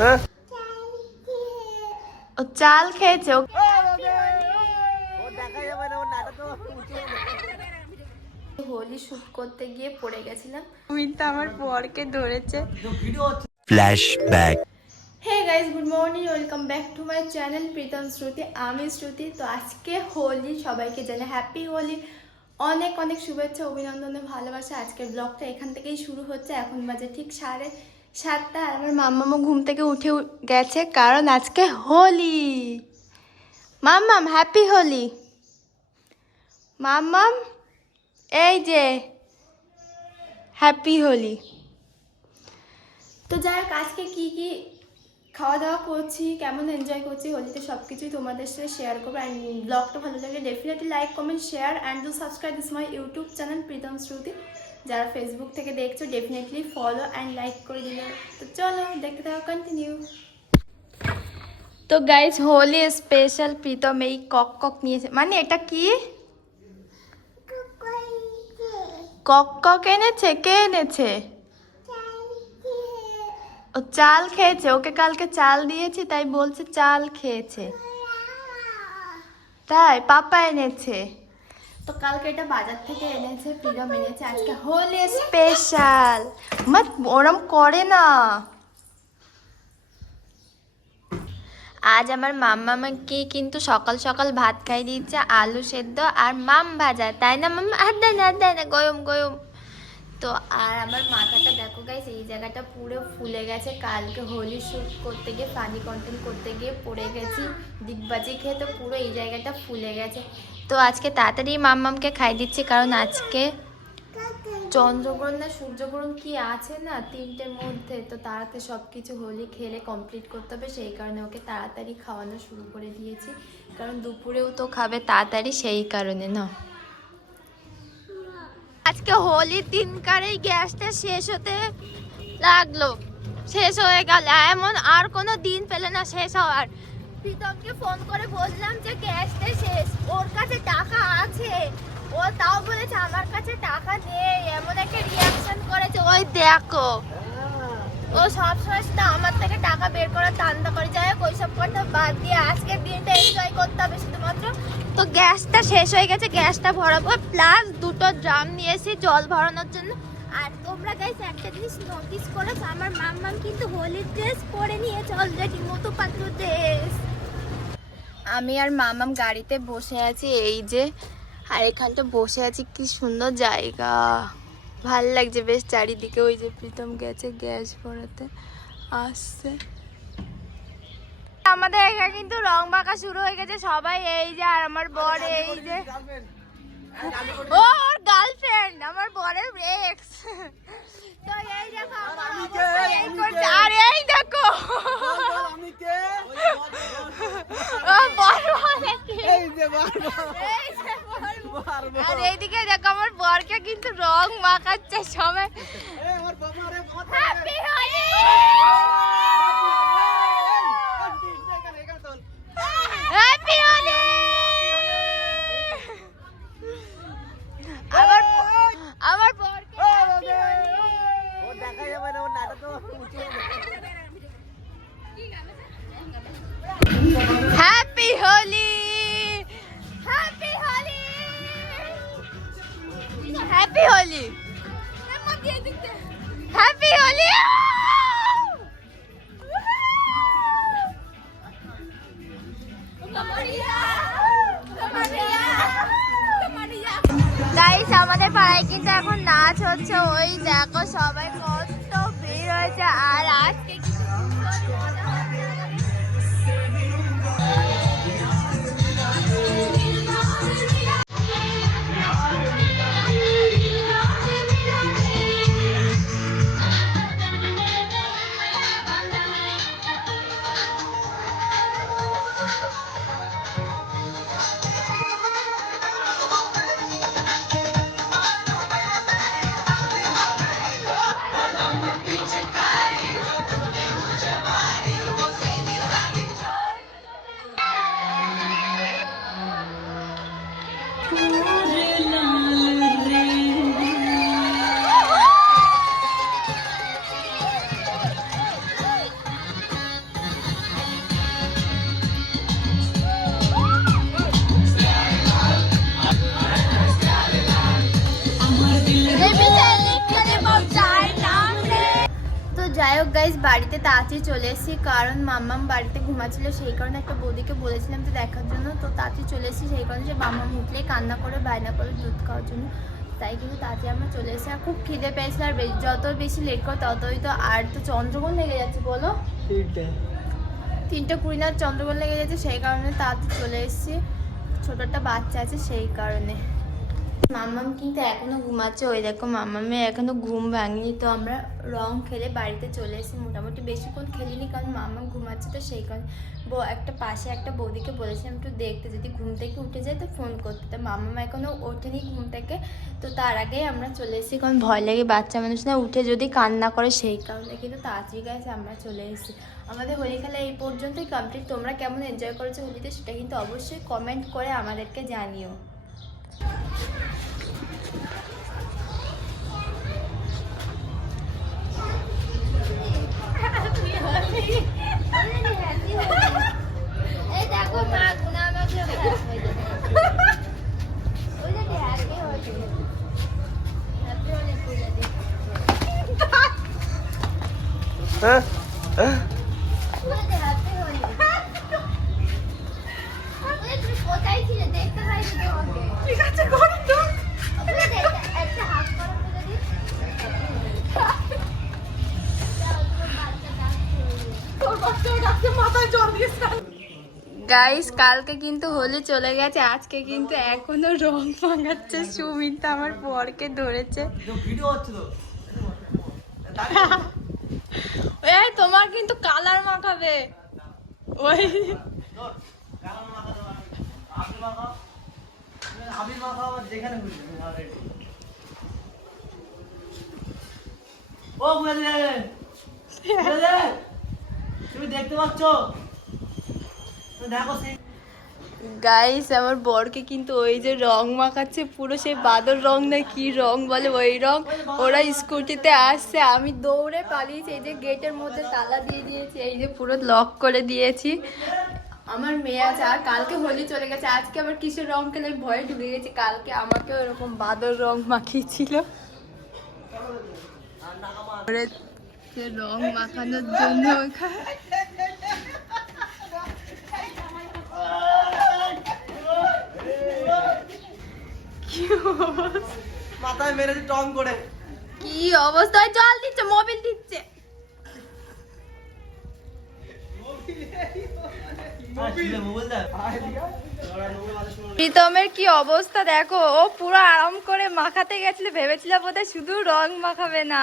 হ্যাঁ ও চাল খেয়েছে। হোলি শুট করতে গিয়ে পড়ে গেছিলাম, আমি তো আমার বরকে ধরেছে। Flashback. Hey guys, good morning, welcome back to my channel Pritam Shruti. আমি শ্রুতি। তো আজকে হোলি, সবাইকে জানাই হ্যাপি হোলি, অনেক অনেক শুভেচ্ছা, অভিনন্দন, ভালোবাসা। আজকের ব্লগটা এখান থেকেই শুরু হচ্ছে। এখন বাজে ঠিক 7:30 আর আমার মাম্মামও ঘুম থেকে উঠে গেছে, কারণ আজকে হোলি। মাম্মাম হ্যাপি হোলি। মাম্মাম এই যে হ্যাপি হোলি। তো যাই হোক, আজকে কি কি খাওয়া দাওয়া করছি, কেমন এনজয় করছি হোলিতে, সব কিছুই তোমাদের সাথে শেয়ার করবো। অ্যান্ড ব্লগটা ভালো লাগলে definitely like, comment, share and do subscribe this my YouTube channel Pritam Shruti. যারা ফেসবুক থেকে দেখছো ডেফিনেটলি ফলো অ্যান্ড লাইক করে দিলে। তো চলো দেখতে থাকো, কন্টিনিউ। তো গাইজ, হোলি স্পেশাল প্রীতম এই কক কক নিয়েছে। মানে এটা কি কক কক এনেছে? কে এনেছে? ও চাল খেয়েছে। ওকে কালকে চাল দিয়েছি, তাই বলছে চাল খেয়েছে। তাই পাপা এনেছে। তো কালকে এটা বাজার থেকে এনেছে, প্রীতম এনেছে। আজকে হোলি স্পেশাল। মত ওরম করে না। আজ আমার মাম্মাকে কিন্তু সকাল সকাল ভাত খাই দিচ্ছে, আলু সেদ্ধ আর মাম ভাজা, তাই না মাম্মা? আর দেয় না, গয়ম গয়ম। তো আর আমার মাথাটা দেখো গাইস, এই জায়গাটা পুরো ফুলে গেছে। কালকে হোলি শ্যুট করতে গিয়ে, ফানি কন্টেন্ট করতে গিয়ে পড়ে গেছি, ডিগবাজি খেয়ে তো পুরো এই জায়গাটা ফুলে গেছে। তো আজকে তাড়াতাড়ি মাম্মামকে খাই দিচ্ছি, কারণ আজকে চন্দ্রগ্রহণ না সূর্যগ্রহণ কি আছে না 3টের মধ্যে, তো তাড়াতাড়ি সব কিছু হোলি খেলে কমপ্লিট করতে হবে। সেই কারণে ওকে তাড়াতাড়ি খাওয়ানো শুরু করে দিয়েছি, কারণ দুপুরেও তো খাবে তাড়াতাড়ি, সেই কারণে না। আজকে হোলির দিনকারেই গ্যাসটা শেষ হতে লাগলো, শেষ হয়ে গেল। এমন আর কোনো দিন পেলে না শেষ হওয়ার। প্রীতমকে ফোন করে বললাম যে গ্যাসটা শেষ, ওর কাছে টাকা আছে, ও তাও বলেছে আমার কাছে টাকা নেই। এমন একটা রিয়াকশন করেছে, ওই দেখো। ও সবসময় শুধু আমার থেকে টাকা বের করার ধান্দা করে। যায় ওইসব কথা বাদ দিয়ে আজকের দিনটা এনজয় করতে হবে শুধুমাত্র। তো গ্যাসটা শেষ হয়ে গেছে, গ্যাসটা ভরাবো, প্লাস 2টো ড্রাম নিয়েছি জল ভরানোর জন্য। আর তোমরা গাইস একটা জিনিস নোটিস করেছো, আমার মাম্মাম কিন্তু হোলির ড্রেস পরে নিয়েছে অলরেডি, মতো পাতলু ড্রেস। আমি আর মাম্মাম গাড়িতে বসে আছি, এই যে, আর এখানটা বসে আছি, কি সুন্দর জায়গা, ভাল লাগছে বেশ চারিদিকে। ওই যে প্রীতম গেছে গ্যাস ভরাতে, আসছে। আমাদের এখানে কিন্তু রং মাখা শুরু হয়ে গেছে সবাই। এই যে, আর আমার বর, এই যে ও ওর গার্লফ্রেন্ড, আমার বরের এক্স। তো এই দেখো আমার অবস্থা এই করছে, আর এই দেখো আমি কে, ও বর বলে কি, এই যে বর, এই যে বর। আর এইদিকে দেখো আমার বরকে কিন্তু রং মাখাচ্ছে সবাই। এই আমার বাবা রে, হ্যাপি হোলি, হ্যাপি হোলি। আমার বরকে ও দেখা যাবে না, ওর নাটা তো happy Holi, happy Holi, happy Holi, happy Holi. Guys, আমাদের পাড়ায় কিন্তু এখন নাচ হচ্ছে, ওই দেখো সবাই কত ভিড় হয়েছে। আর আজকে কিন্তু মজা হবে। যাই হোক গাইজ, বাড়িতে তাড়াতাড়ি চলে এসেছি কারণ মাম্মাম বাড়িতে ঘুমাচ্ছিল, সেই কারণে একটা বৌদিকে বলেছিলাম তো দেখার জন্য, তো তাড়াতাড়ি চলে এসেছি সেই কারণে যে মাম্মাম উঠলেই কান্না করে বায়না করে দুধ খাওয়ার জন্য, তাই কিন্তু তাড়াতাড়ি আমরা চলে এসেছি। আর খুব খিদে পেয়েছিল, আর যত বেশি লেট করে ততই তো, আর তো চন্দ্রগ্রহণ লেগে যাচ্ছে, বলো 3:20 না চন্দ্রগ্রহণ লেগে যাচ্ছে, সেই কারণে তাড়াতাড়ি চলে এসেছি। ছোট একটা বাচ্চা আছে সেই কারণে। মাম্মাম কিন্তু এখনো ঘুমাচ্ছে, ওই দেখো মাম্মামের এখনো ঘুম ভাঙেনি। তো আমরা রং খেলে বাড়িতে চলে এসেছি, মোটামুটি বেশিক্ষণ খেলিনি কারণ মাম্মাম ঘুমাচ্ছে, তো সেই কারণে একটা পাশে একটা বৌদিকে বলেছিলাম একটু দেখতে, যদি ঘুম থেকে উঠে যায় তো ফোন করতে। তো মাম্মাম এখনো ওঠেনি ঘুম থেকে, তো তার আগেই আমরা চলে এসেছি কারণ ভয় লাগে বাচ্চা মানুষ না উঠে যদি কান্না করে, সেই কারণে কিন্তু তাড়াতাড়ি গেছে আমরা চলে এসেছি। আমাদের হোলি খেলা এই পর্যন্তই কমপ্লিট। তোমরা কেমন এনজয় করেছো হোলিতে সেটা কিন্তু অবশ্যই কমেন্ট করে আমাদেরকে জানিও। এই দেখো মা গুনা আমাকে ওই যে হ্যাপি হোলি, হ্যাপি হোলি পূজা দি। হ্যাঁ ওই যে হ্যাপি হোলি, ওই তুমি কোথায় ছিলে দেখতে পাইনি তোমাকে। ঠিক আছে করো তো, ওই যে একটা হাত করো পূজা দি। গাইস কালকে কিন্তু হোলি চলে গেছে, আজকে কিন্তু এখনো রং মাখাচ্ছে। সুমিতা আমার বরকে ধরেছে। এই তোমার কিন্তু কালার মাখাবে ওই তুমি দেখতে পাচ্ছ দেখো গাইস আমার বরকে কিন্তু ওই যে রং মাখাচ্ছে, পুরো সেই বাদর রং না কি রং বলে ওই রং। ওরা স্কুটিতে আসছে, আমি দৌড়ে পালিয়েছি, এই যে গেটের মধ্যে তালা দিয়ে দিয়েছি, এই যে পুরো লক করে দিয়েছি। আমার মেয়ে আছে, আর কালকে হোলি চলে গেছে, আজকে আবার কিসের রং খেলে ভয়ে ঢুকে গেছি। কালকে আমাকেও এরকম বাদর রং মাখিয়েছিল, রং মাখানোর জন্য। মাথায় মেরেছে টং করে, কি অবস্থায় জল দিচ্ছে, মোবিল দিচ্ছে। প্রীতমের কি অবস্থা দেখো, ও পুরো আরাম করে মাখাতে গেছিল, ভেবেছিল বোধহয় শুধু রং মাখাবে না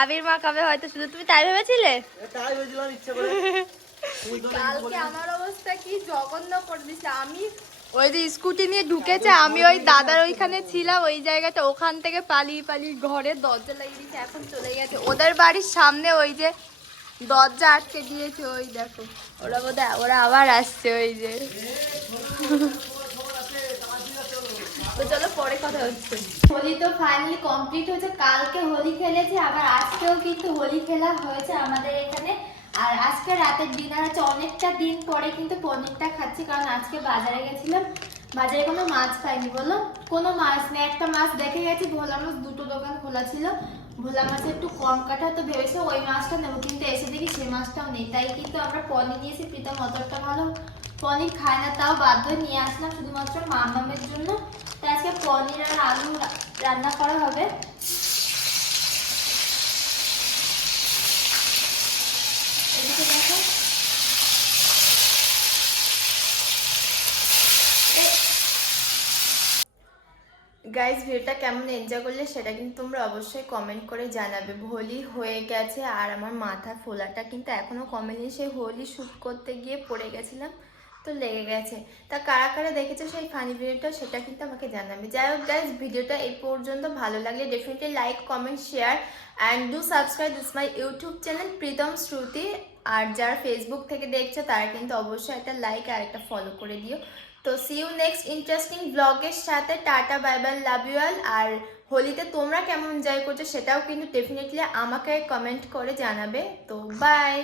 আবির মাখাবে হয়তো শুধু, তুমি তাই ভেবেছিলে? তাই ভেবেছিলাম ইচ্ছা করে। কালকে আমার অবস্থা কি জঘন্য করে দিছে। আমি ওই যে স্কুটি নিয়ে ঢুকেছে, আমি ওই দাদার ওইখানে ছিলাম ওই জায়গাটা, ওখান থেকে পালিয়ে পালিয়ে ঘরে দরজা লাগিয়ে দিয়েছে, এখন চলে গেছে ওদের বাড়ির সামনে, ওই যে দরজা আটকে দিয়েছে, ওই দেখো ওরা বোধহয় ওরা আবার আসছে ওই যে। তো চলো পরে কথা হচ্ছে। হোলি তো ফাইনালি কমপ্লিট হয়েছে, কালকে হোলি খেলেছে, আবার আজকেও কিন্তু হোলি খেলা হয়েছে আমাদের এখানে। আর আজকে রাতের ডিনার আছে, অনেকটা দিন পরে কিন্তু পনিরটা খাচ্ছি কারণ আজকে বাজারে গেছিলাম, বাজারে কোনো মাছ পাইনি, বলো কোনো মাছ নেই। একটা মাছ দেখে গেছি, ভোলা মাছ, দুটো দোকান খোলা ছিল, ভোলা মাছ একটু কম কাটা, তো ভেবেছো ওই মাছটা নেবো, কিন্তু এসে দেখি সেই মাছটাও নেই, তাই কিন্তু আমরা পনির নিয়েছি। প্রীতম অতটা ভালো পনির খায় না, তাও বাধ্য নিয়ে আসলাম শুধুমাত্র মামামের জন্য। তাই আজকে পনির আর আলু রান্না করা হবে। এদিকে দেখো গাইজ, ভিডিওটা কেমন এনজয় করলে সেটা কিন্তু তোমরা অবশ্যই কমেন্ট করে জানাবে। হোলি হয়ে গেছে আর আমার মাথার ফোলাটা কিন্তু এখনো কমেনি, সেই হোলি শ্যুট করতে গিয়ে পড়ে গেছিলাম তো লেগে গেছে। তা কারা কারা দেখেছো সেই ফানি ভিডিওটা সেটা কিন্তু আমাকে জানাবে। যাই হোক গাইজ, ভিডিওটা এই পর্যন্ত, ভালো লাগলে definitely like comment share and do subscribe this my YouTube channel Pritam Shruti. আর যারা ফেসবুক থেকে দেখছো তারা কিন্তু অবশ্যই একটা লাইক আর একটা ফলো করে দিও। তো সি ইউ নেক্সট ইন্টারেস্টিং ব্লগের সাথে, tata bye bye, love you all. আর হোলিতে তোমরা কেমন এনজয় করছো সেটাও কিন্তু ডেফিনেটলি আমাকে কমেন্ট করে জানাবে। তো বাই।